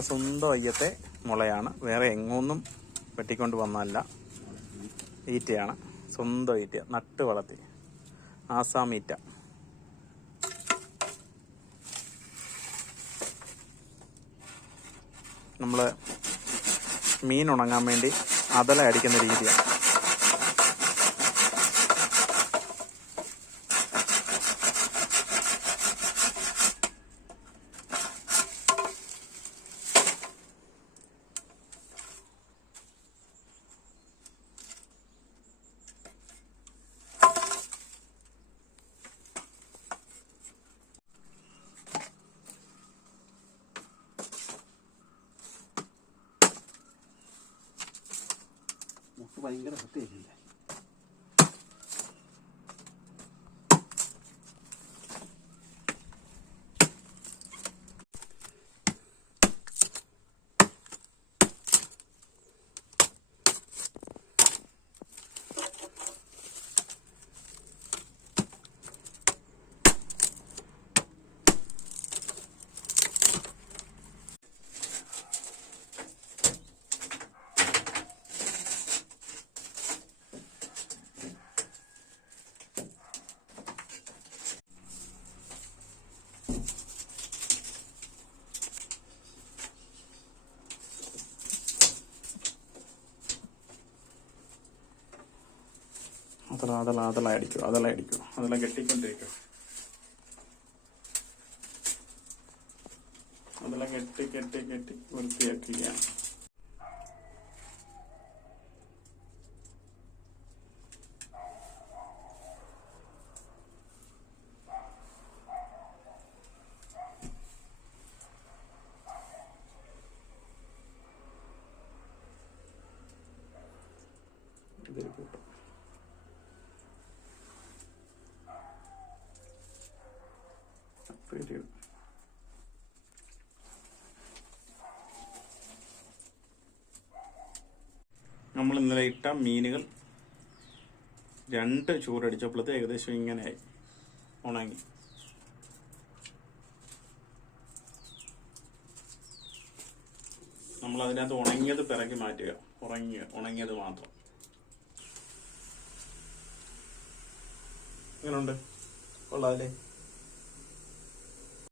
സ്വന്തം അയ്യത്തെ മുളയാണ്. വേറെ എങ്ങൊന്നും വെട്ടിക്കൊണ്ട് വന്നതല്ല. ഈറ്റയാണ്. സ്വന്തം ഈറ്റ. നട്ട് വളർത്തി. ആസാം ഈറ്റ. നമ്മൾ മീൻ ഉണങ്ങാൻ വേണ്ടി അതല അടിക്കുന്ന രീതിയാണ്. ഭയങ്കര സത്യമില്ല അതല അതല അതല അടിക്കും അതല അടിക്കും. അതല കെട്ടിക്കൊണ്ടിരിക്കും. അതെല്ലാം കെട്ടി കെട്ടി കെട്ടി വൃത്തിയാക്കുകയാണ് ഇതിൽ കൂട്ടം വീഡിയോ നമ്മൾ ഇന്നലെ ഇട്ട മീനുകൾ രണ്ട് ചൂടടിച്ചപ്പോഴത്തെ ഏകദേശം ഇങ്ങനെയായി. ഉണങ്ങി. നമ്മൾ അതിനകത്ത് ഉണങ്ങിയത് പിറക്കി മാറ്റുക. ഉറങ്ങിയ ഉണങ്ങിയത് മാത്രം. എങ്ങനെയുണ്ട് കൊള്ളാമല്ലേ